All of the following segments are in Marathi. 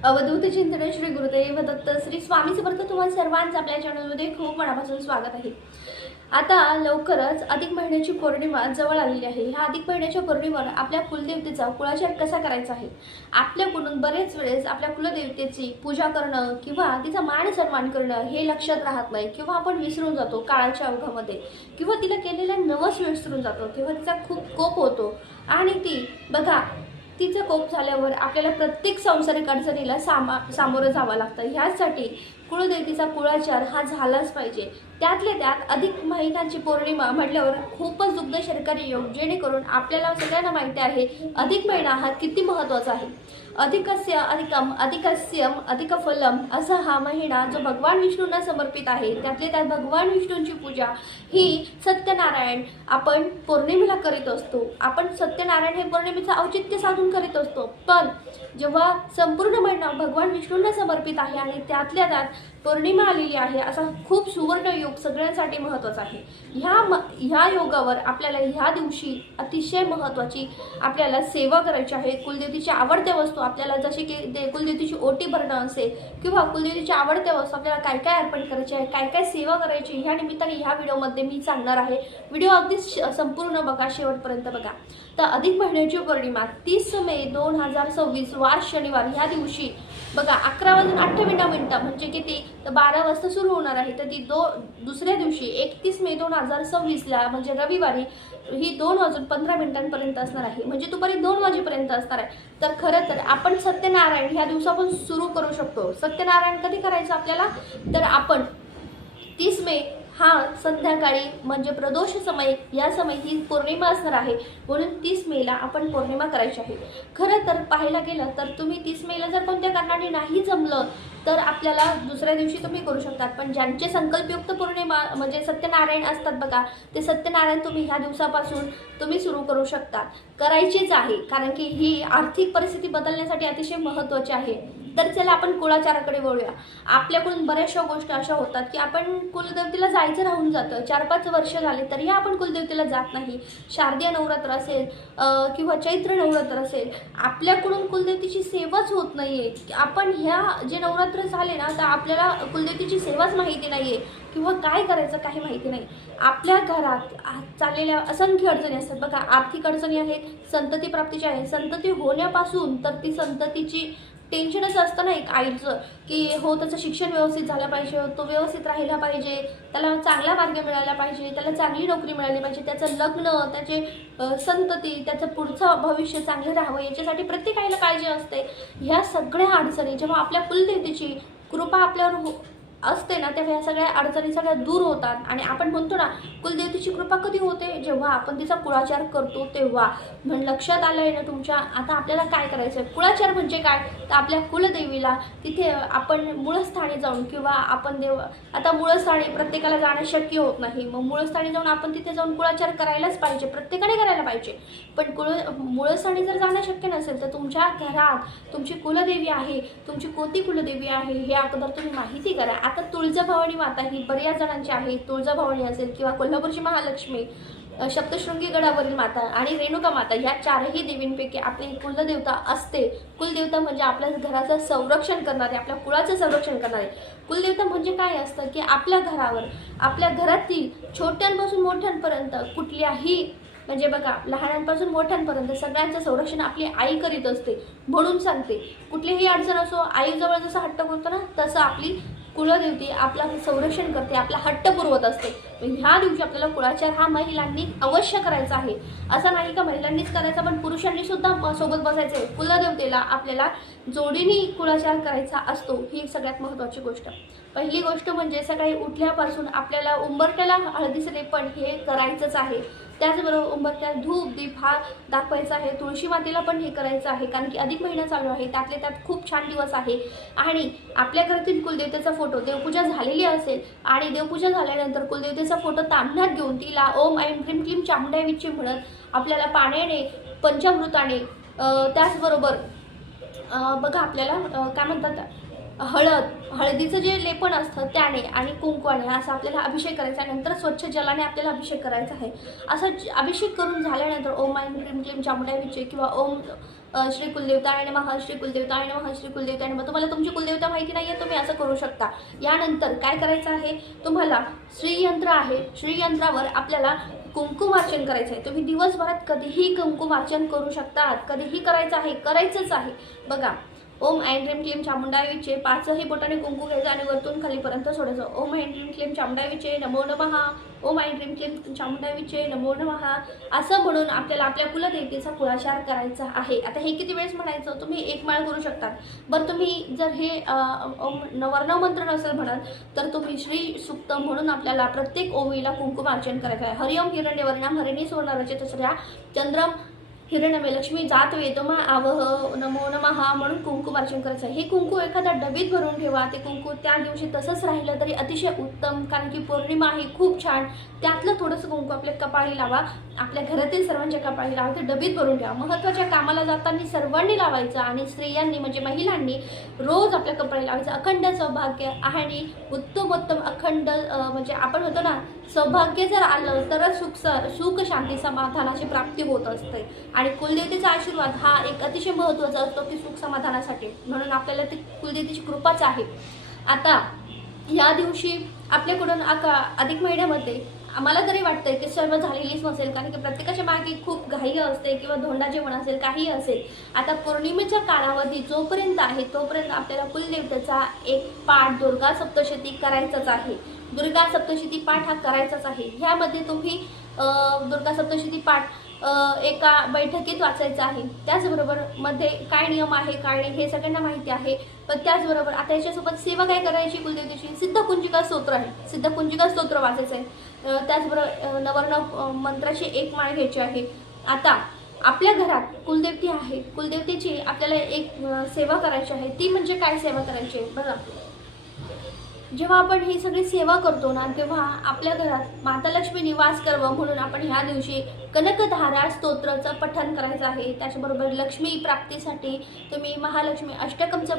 अवधूत चिंतन श्री गुरुदेव दत्त श्री स्वामी समर्थ तुम्हाला सर्वांचं आपल्या चॅनलमध्ये खूप मनापासून स्वागत आहे। आता लवकरच अधिक महिन्याची पौर्णिमा जवळ आलेली आहे। ह्या अधिक महिन्याच्या पौर्णिमेवर आपल्या कुलदेवतेचा कुळाचार कसा करायचा आहे, आपल्याकडून बरेच वेळेस आपल्या कुलदेवतेची पूजा करणं किंवा तिचा मान सन्मान करणं हे लक्षात राहत नाही किंवा आपण विसरून जातो काळाच्या ओघामध्ये, किंवा तिला केलेल्या नवस विसरून जातो तेव्हा तिचा खूप कोप होतो आणि ती बघा तिचा कोप झाल्यावर आपल्याला प्रत्येक सांसारिक अडचणीला सामोरं जावं लागतं। ह्यासाठी कुळदेवतेचा कुळाचार हा झालाच पाहिजे। त्यातले त्यात अधिक महिन्याची पौर्णिमा म्हटल्यावर खूपच दुग्ध शर्करी योग, जेणेकरून आपल्याला सगळ्यांना माहिती आहे अधिक महिना हा किती महत्त्वाचा आहे। अधिकस्य अधिकम अधिकस्यम अधिकफलम असा हा महिना जो भगवान विष्णूंना समर्पित आहे। त्यातले त्यात भगवान विष्णूंची पूजा ही सत्यनारायण आपण पौर्णिमेला करीत असतो। आपण सत्यनारायण हे पौर्णिमेचं औचित्य साधून करीत असतो, पण जेव्हा संपूर्ण महिना भगवान विष्णूंना समर्पित आहे आणि त्यातल्या त्यात पौर्णिमा आलेली आहे, असा खूप सुवर्ण योग सगळ्यांसाठी महत्त्वाचा आहे। ह्या योगावर आपल्याला ह्या दिवशी अतिशय महत्त्वाची आपल्याला सेवा करायची आहे। कुलदेवतेची आवडत्या वस्तू आपल्याला, जसे की कुलदेवतेची ओटी भरणं असेल किंवा कुलदेवतेची आवडत्या वस्तू आपल्याला काय काय अर्पण करायचे आहे, काय काय सेवा करायची, ह्या निमित्ताने ह्या व्हिडिओमध्ये मी सांगणार आहे। व्हिडिओ अगदी संपूर्ण बघा, शेवटपर्यंत बघा। तर अधिक महिन्याची पौर्णिमा 30 मे 2026 वार शनिवार ह्या दिवशी बघा 11:58 म्हणजे किती, तर 12 वाजता सुरू होणार आहे। तर ती दुसऱ्या दिवशी 31 मे 2026 ला म्हणजे रविवारी ही 2:15 असणार आहे, म्हणजे दुपारी 2 वाजेपर्यंत असणार आहे। तर खरं तर आपण सत्यनारायण ह्या दिवसापासून सुरू करू शकतो। सत्यनारायण कधी करायचं आपल्याला, तर आपण 30 मे हा संध्याकाळी म्हणजे प्रदोष समय, या समय ही पौर्णिमा असणार आहे, म्हणून 30 मेला आपण पौर्णिमा करायची आहे। खरं तर पाहायला गेलं तर तुम्ही 30 मेला जर कोणत्या कारणाने नाही जमलं तर आपल्याला दुसऱ्या दिवशी तुम्ही करू शकतात, पण ज्यांचे संकल्पयुक्त पौर्णिमा म्हणजे सत्यनारायण असतात बघा, ते सत्यनारायण तुम्ही ह्या दिवसापासून तुम्ही सुरू करू शकता, करायचीच आहे, कारण की ही आर्थिक परिस्थिती बदलण्यासाठी अतिशय महत्त्वाची आहे। तर चला आपण कुळाचाराकडे वळूया। आपल्याकडून बऱ्याचशा गोष्टी अशा होतात की आपण कुलदेवतेला जायचं राहून जातं, 4-5 वर्ष झाले तरी आपण कुलदेवतेला जात नाही। शारदीय नवरात्र असेल किंवा चैत्र नवरात्र असेल, आपल्याकडून कुलदेवतेची सेवाच होत नाहीये। आपण ह्या जे नवरात्र झाले ना, तर आपल्याला कुलदेवतेची सेवाच माहिती नाहीये किंवा काय करायचं काही माहिती नाही। आपल्या घरात चाललेल्या असंख्य अडचणी असतात बघा, आर्थिक अडचणी आहेत, संतती प्राप्तीच्या आहेत। संतती होण्यापासून तर ती संततीची टेन्शनच असतं ना एक आईचं, की हो त्याचं शिक्षण व्यवस्थित झालं पाहिजे, तो व्यवस्थित राहिला पाहिजे, त्याला चांगला मार्ग मिळाला पाहिजे, त्याला चांगली नोकरी मिळाली पाहिजे, त्याचं लग्न, त्याचे संतती, त्याचं पुढचं भविष्य चांगलं राहावं, याच्यासाठी प्रत्येक आईला काळजी असते। ह्या सगळ्या अडचणी जेव्हा आपल्या कुलदेवतेची कृपा आपल्यावर असते ना, तेव्हा ह्या सगळ्या अडचणी सगळ्या दूर होतात। आणि आपण म्हणतो ना, कुलदेवतेची कृपा कधी होते, जेव्हा आपण तिचा कुळाचार करतो तेव्हा। म्हणून लक्षात आलंय ना तुमच्या, आता आपल्याला काय करायचं आहे, कुळाचार म्हणजे काय, तर आपल्या कुलदेवीला तिथे आपण मूळस्थानी जाऊन किंवा आपण आता मूळस्थानी प्रत्येकाला जाणं शक्य होत नाही, मग मूळस्थानी जाऊन आपण तिथे जाऊन कुळाचार करायलाच पाहिजे, प्रत्येकाने करायला पाहिजे। पण मूळस्थानी जर जाणं शक्य नसेल तर तुमच्या घरात तुमची कुलदेवी आहे, तुमची कोणती कुलदेवी आहे हे अगोदर तुम्ही माहिती करा। आता तुळजाभवानी माता ही बऱ्याच जणांची आहे, तुळजाभवानी असेल किंवा कोल्हापूरची महालक्ष्मी, सप्तशृंगी गडावरील माता आणि रेणुका माता, या 4ही देवींपैकी आपली कुलदेवता असते। कुलदेवता म्हणजे आपल्या घराचं संरक्षण करणारे, आपल्या कुळाचं संरक्षण करणारे। कुलदेवता म्हणजे काय असतं, की आपल्या घरावर, आपल्या घरातील छोट्यांपासून मोठ्यांपर्यंत कुठल्याही म्हणजे बघा लहानांपासून मोठ्यांपर्यंत सगळ्यांचं संरक्षण आपली आई करीत असते। म्हणून सांगते, कुठलीही अडचण असो, आईजवळ जसं हट्ट करतो ना, तसं आपली कुलदेवती आपलं संरक्षण करते, आपला हट्ट पुरवत असते। ह्या दिवशी आपल्याला कुळाचार हा महिलांनी अवश्य करायचा आहे। असं नाही का महिलांनीच करायचा, पण पुरुषांनी सुद्धा सोबत बसायचं आहे। कुलदेवतेला आपल्याला जोडीने कुळाचार करायचा असतो, ही सगळ्यात महत्त्वाची गोष्ट। पहिली गोष्ट म्हणजे सकाळी उठल्यापासून आपल्याला उंबरठ्याला हळदीचं लेपन हे करायचंच आहे। त्याचबरोबर उंबरठ्यात धूप दीप हा दाखवायचा आहे। तुळशी मातेला पण हे करायचं आहे, कारण की अधिक महिना चालू आहे, त्यातले त्यात खूप छान दिवस आहे। आणि आपल्या घरातील कुलदेवतेचा फोटो, देवपूजा झालेली असेल आणि देवपूजा झाल्यानंतर कुलदेवतेचा फोटो तांब्यात घेऊन तिला ओम ऐं क्लीं क्लीं चामुंडाय विचे म्हणत आपल्याला पाण्याने, पंचामृताने, त्याचबरोबर बघा आपल्याला काय म्हणतात, हळदीचं जे लेपन असतं त्याने आणि कुंकवाने असं आपल्याला अभिषेक करायचा आहे। नंतर स्वच्छ जलाने आपल्याला अभिषेक करायचा आहे। असं अभिषेक करून झाल्यानंतर ओम ऐं क्लीं क्लीं चामुंडाय विचे किंवा ओम श्री कुलदेवताय नमः, श्री कुलदेवताय नमः, श्री कुलदेवताय नमः. तुम्हाला तुमची कुलदेवता माहिती नाहीये, तुम्ही असं करू शकता. यानंतर काय करायचं आहे, तुम्हाला श्रीयंत्र आहे, श्रीयंत्रावर आपल्याला कुंकुमार्चन करायचं आहे. तुम्ही दिवसभरात कधीही कुंकुमार्चन करू शकता, कधीही करायचं आहे, करायचंच आहे. बघा, ओम ऐं ह्रीं क्लीं चामुंडाय विचे 5ही बोटाने कुंकू घ्यायचं आणि वरतून खालीपर्यंत सोडायचं. ओम ऐं ह्रीं क्लीं चामुंडाय विचे नमो नमः, ओम ऐं ह्रीं क्लीं चामुंडाय विचे नमो नमः असं म्हणून आपल्याला आपल्या कुलदेवतेचा कुळाचार करायचा आहे. आता हे किती वेळेस म्हणायचं, तुम्ही एक माळ करू शकता. बरं, तुम्ही जर हे वर्णव मंत्र नसेल म्हणत तर तुम्ही श्री सुक्त म्हणून आपल्याला प्रत्येक ओवीला कुंकुमार्चन करायचं आहे. हरिओम हिरण्यवर्णम हरिणी सुवर्ण रचितश्रिया चंद्रम हिरण्यमे लक्ष्मी जात वेदमा आवह नमो नमः म्हणून कुंकुमार्चन करायचं आहे. हे कुंकू एखाद्या डबीत भरून ठेवा. ते कुंकू त्या दिवशी तसंच राहिलं तरी अतिशय उत्तम, कारण की पौर्णिमा ही खूप छान. त्यातलं थोडंसं कुंकू आपल्या कपाळी लावा, आपल्या घरातील सर्वांच्या कपाळी लावा, ते डबीत भरून ठेवा. महत्त्वाच्या कामाला जाताना सर्वांनी लावायचं आणि स्त्रियांनी म्हणजे महिलांनी रोज आपल्या कपाळी लावायचं. अखंड सौभाग्य आणि उत्तम अखंड म्हणजे आपण होतो ना, सौभाग्य जर आलं तरच सुख शांती समाधानाची प्राप्ती होत असते. आणि कुलदेवतेचा आशीर्वाद हा एक अतिशय महत्त्वाचा असतो की सुख समाधानासाठी, म्हणून आपल्याला ती कुलदेवतेची कृपाच आहे. आता या दिवशी आपल्याकडून अधिक महिन्यामध्ये आम्हाला तरी वाटतंय की सर्व झालेलीच नसेल, कारण की प्रत्येकाच्या मागे खूप घाई असते किंवा धोंडा जेवण असेल, काही असेल. आता पौर्णिमेचा कालावधी जोपर्यंत आहे तोपर्यंत आपल्याला कुलदेवतेचा एक पाठ दुर्गा सप्तशती करायचाच आहे. दुर्गा सप्तशती पाठ हा करायचाच आहे. ह्यामध्ये तुम्ही दुर्गा सप्तशती पाठ एका बैठकीत वाचायचं आहे. त्याचबरोबर मध्ये काय नियम आहे काय नाही हे सगळ्यांना माहिती आहे. पण त्याचबरोबर आता याच्यासोबत सेवा काय करायची, कुलदेवतेची सिद्धकुंजिका स्तोत्र आहे, सिद्धकुंजिका स्तोत्र वाचायचं आहे. त्याचबरोबर नवर्ण मंत्राची एक माळ घ्यायची आहे. आता आपल्या घरात कुलदेवती आहे, कुलदेवतेची आपल्याला एक सेवा करायची आहे. ती म्हणजे काय सेवा करायची आहे बघा, जेव्हा आपण ही सगळी सेवा करतो ना, तेव्हा आपल्या घरात माता लक्ष्मी निवास करावं म्हणून आपण ह्या दिवशी कनकधारा स्तोत्राचं पठण करायचं आहे. त्याच्याबरोबर लक्ष्मी प्राप्तीसाठी तुम्ही महालक्ष्मी अष्टकमचं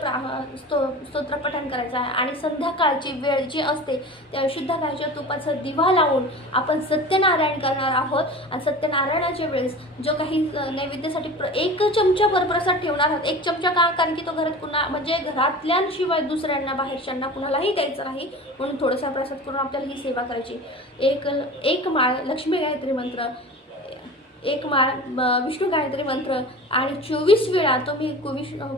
स्तोत्र पठण करायचं आहे. आणि संध्याकाळची वेळ जी असते त्या शुद्ध गायच्या तुपाचा दिवा लावून आपण सत्यनारायण करणार आहोत. आणि सत्यनारायणाच्या वेळेस जो काही नैवेद्यासाठी 1 चमचा प्रसाद ठेवणार आहोत. 1 चमचा का, कारण की तो घरात कुणा म्हणजे घरातल्यांशिवाय दुसऱ्यांना बाहेरच्यांना कुणालाही द्यायचं नाही, म्हणून थोडासा प्रसाद करून आपल्याला ही सेवा करायची. एक माळ लक्ष्मी गायत्री मंत्र, 1 माळ विष्णू गायत्री मंत्र आणि 24 वेळा तुम्ही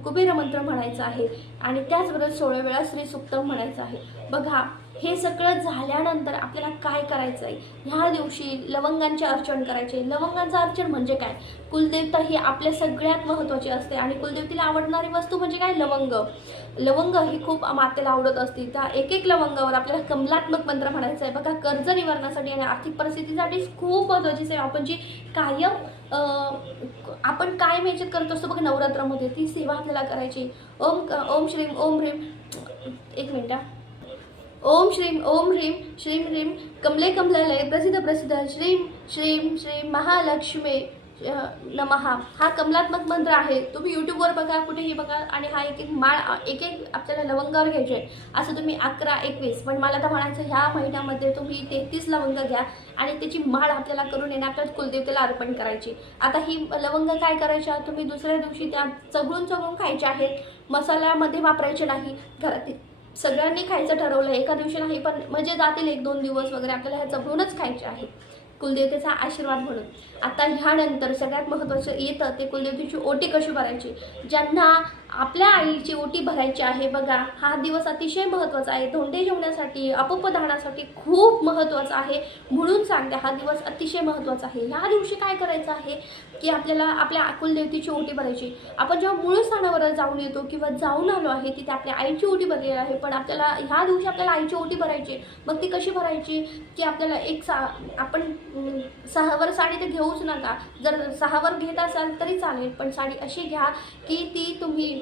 कुबेर मंत्र म्हणायचा आहे. आणि त्याचबरोबर 16 वेळा श्री सुक्त म्हणायचं आहे. बघा, हे सगळं झाल्यानंतर आपल्याला काय करायचं आहे, ह्या दिवशी लवंगांचे अर्चन करायचे. लवंगांचं अर्चन म्हणजे काय, कुलदेवता ही आपल्या सगळ्यात महत्त्वाची असते आणि कुलदेवतेला आवडणारी वस्तू म्हणजे काय, लवंग. लवंग ही खूप मातेला आवडत असते. त्या एक लवंगावर आपल्याला कमलात्मक मंत्र म्हणायचा आहे. बघा, कर्ज निवारणासाठी आणि आर्थिक परिस्थितीसाठी खूप महत्त्वाची सेवा आपण जी कायम आपण काय मेजर करत असतो बघा नवरात्रामध्ये, ती सेवा आपल्याला करायची. ओम श्रीम ओम ह्रीम, एक मिनिट, ओम ह्रीं श्रीं ह्रीं कमले कमलालय प्रसिद्ध श्रीं श्रीं श्रीं महालक्ष्मी नमः हा कमलात्मक मंत्र आहे. तुम्ही यूट्यूबवर बघा, कुठेही बघा. आणि हा एक माळ एक आपल्याला लवंगावर घ्यायचे आहे. असं तुम्ही 11, 21, पण मला तर म्हणायचं ह्या महिन्यामध्ये तुम्ही 33 लवंग घ्या आणि त्याची माळ आपल्याला करून येणार कुलदेवतेला अर्पण करायची. आता ही लवंग काय करायच्या, तुम्ही दुसऱ्या दिवशी त्या चघळून खायच्या आहेत. मसाल्यामध्ये वापरायचे नाही. घरातील सगळ्यांनी खायचं ठरवलं, एका दिवशी नाही, पण म्हणजे जातील 1-2 दिवस वगैरे आपल्याला ह्या चघळूनच खायचे आहे कुलदेवतेचा आशीर्वाद म्हणून. आता ह्यानंतर सगळ्यात महत्त्वाचं येतं ते कुलदेवतेची ओटी कशी भरायची. ज्यांना आपल्या आईची ओटी भरायची आहे बघा, हा दिवस अतिशय महत्त्वाचा आहे. धोंडे जेवण्यासाठी अपपदानासाठी खूप महत्त्वाचा आहे, म्हणून सांगते हा दिवस अतिशय महत्त्वाचा आहे. ह्या दिवशी काय करायचं आहे की आपल्याला आपल्या कुलदेवतेची ओटी भरायची. आपण जेव्हा मूळ स्थानावर जाऊन येतो किंवा जाऊन आलो आहे तिथे आपल्या आईची ओटी भरलेली आहे, पण आपल्याला ह्या दिवशी आपल्याला आईची ओटी भरायची. मग ती कशी भरायची की आपल्याला आपण 6वर साडी तर घेऊच नका. जर 6वर घेत असाल तरी चालेल, पण साडी अशी घ्या की ती तुम्ही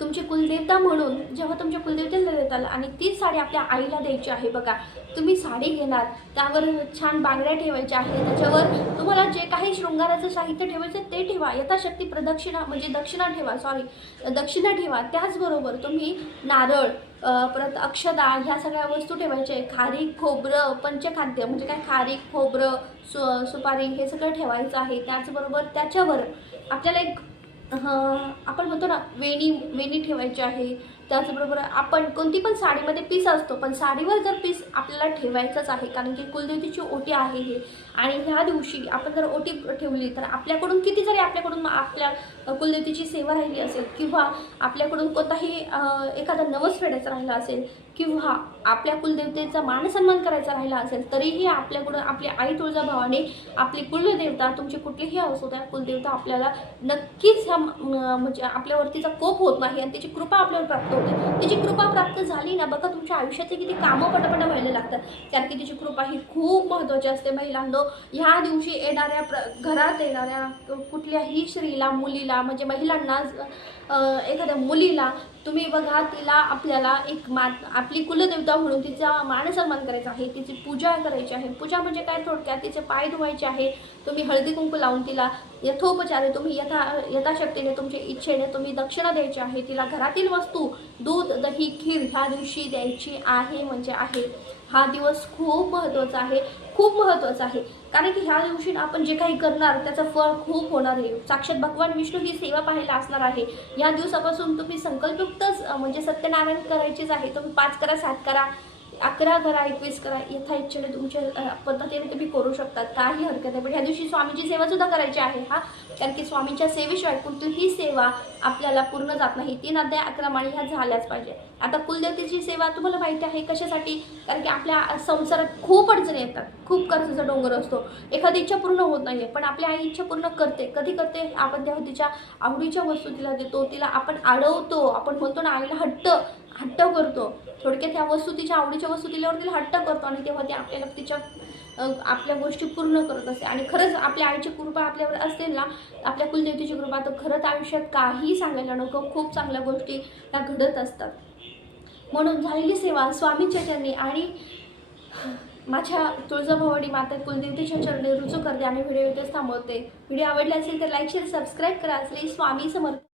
तुमची कुलदेवता म्हणून जेव्हा तुमच्या कुलदेवतेला देताल आणि ती साडी आपल्या आईला द्यायची आहे. बघा, तुम्ही साडी घेणार, त्यावर छान बांगड्या ठेवायच्या आहे, त्याच्यावर तुम्हाला जे काही शृंगाराचं साहित्य ठेवायचं ते ठेवा. यथाशक्ती दक्षिणा ठेवा. त्याचबरोबर तुम्ही नारळ, परत अक्षदा ह्या सगळ्या वस्तू ठेवायच्या आहे. खारीक, खोबरं, पंचखाद्य म्हणजे काय, खारीक, खोबरं, सुपारी हे सगळं ठेवायचं आहे. त्याचबरोबर त्याच्यावर आपल्याला एक आपण म्हणतो ना वेणी ठेवायची आहे. त्याचबरोबर आपण कोणती पण साडीमध्ये पीस असतो, पण साडीवर जर पीस आपल्याला ठेवायचंच आहे, कारण की कुलदेवतेची ओटी आहे हे. आणि ह्या दिवशी आपण जर ओटी ठेवली तर आपल्याकडून किती जरी आपल्याकडून आपल्या कुलदेवतेची सेवा राहिली असेल, किंवा आपल्याकडून कोणताही एखादा नवस फेडायचा राहिला असेल, किंवा आपल्या कुलदेवतेचा मानसन्मान करायचा राहिला असेल, तरीही आपल्याकडून आपली आई तुळजाभवानी, आपली कुलदेवता, तुमची कुठलीही असो त्या कुलदेवता आपल्याला नक्कीच म्हणजे आपल्यावरतीचा कोप होत नाही आणि त्याची कृपा आपल्यावर प्राप्त होते. त्याची कृपा प्राप्त झाली ना, बघा तुमच्या आयुष्याचे किती कामं पटापट व्हायला लागतात, कारण की त्याची कृपा ही खूप महत्त्वाची असते. महिलांनो, ह्या दिवशी येणाऱ्या घरात येणाऱ्या कुठल्याही स्त्रीला, मुलीला, म्हणजे महिलांना, एखाद्या मुलीला तुम्ही बघा, तिला आपल्याला आपली कुलदेवता म्हणून तिचा मानसन्मान करायचा आहे, तिची पूजा करायची आहे. पूजा म्हणजे काय, थोडक्यात तिचे पाय धुवायचे आहे. तुम्ही हळदी कुंकू लावून तिला यथोपचारे तुम्ही यथाशक्तीने तुमच्या इच्छेने तुम्ही दक्षिणा द्यायची आहे. तिला घरातील वस्तू, दूध, दही, खीर ह्या दिवशी द्यायची आहे. म्हणजे आहे, हा दिवस खूप महत्त्वाचा आहे, खूप महत्त्वाचा आहे. कारण की ह्या दिवशी आपण जे काही करणार त्याचं फळ खूप होणार आहे. साक्षात भगवान विष्णू ही सेवा पाहायला असणार आहे. या दिवसापासून तुम्ही संकल्पयुक्तच म्हणजे सत्यनारायण करायचेच आहे. तुम्ही 5 करा, 7 करा, 11 करा, 21 करा, यथा इच्छेने तुमच्या पद्धतीने तुम्ही करू शकतात, काही हरकत नाही. पण ह्या दिवशी स्वामीची सेवा सुद्धा करायची आहे कारण की स्वामींच्या सेवेशिवाय कुठलीही सेवा आपल्याला पूर्ण जात नाही. 3 अध्याय 11 माळी ह्या झाल्याच पाहिजे. आता कुलदेवतेची सेवा तुम्हाला माहिती आहे कशासाठी, कारण की आपल्या संसारात खूप अडचणी येतात, खूप कर्जाचा डोंगर असतो, एखादी इच्छा पूर्ण होत नाहीये, पण आपली आई इच्छा पूर्ण करते. कधी करते, आपण तेव्हा तिच्या आवडीच्या वस्तू तिला देतो, तिला आपण अडवतो, आपण म्हणतो ना आईला हट्ट करतो. थोडक्यात ह्या वस्तू, तिच्या आवडीच्या वस्तू दिल्यावर तिला हट्ट करतो आणि तेव्हा ती आपल्याला तिच्या आपल्या गोष्टी पूर्ण करत असते. आणि खरंच आपल्या आईची कृपा आपल्यावर असेल ना, आपल्या कुलदेवतेची कृपा, तर खरंच आयुष्यात काही सांगायला नको, खूप चांगल्या गोष्टी ह्या घडत असतात. म्हणून झालेली सेवा स्वामींच्या चरणी आणि माझ्या तुळजाभवानी माता कुलदेवतेच्या चरणी रुजू करते आणि व्हिडिओ इथेच थांबवते. व्हिडिओ आवडला असेल तर लाईक, शेअर, सबस्क्राईब करा. श्री स्वामी समर्थ.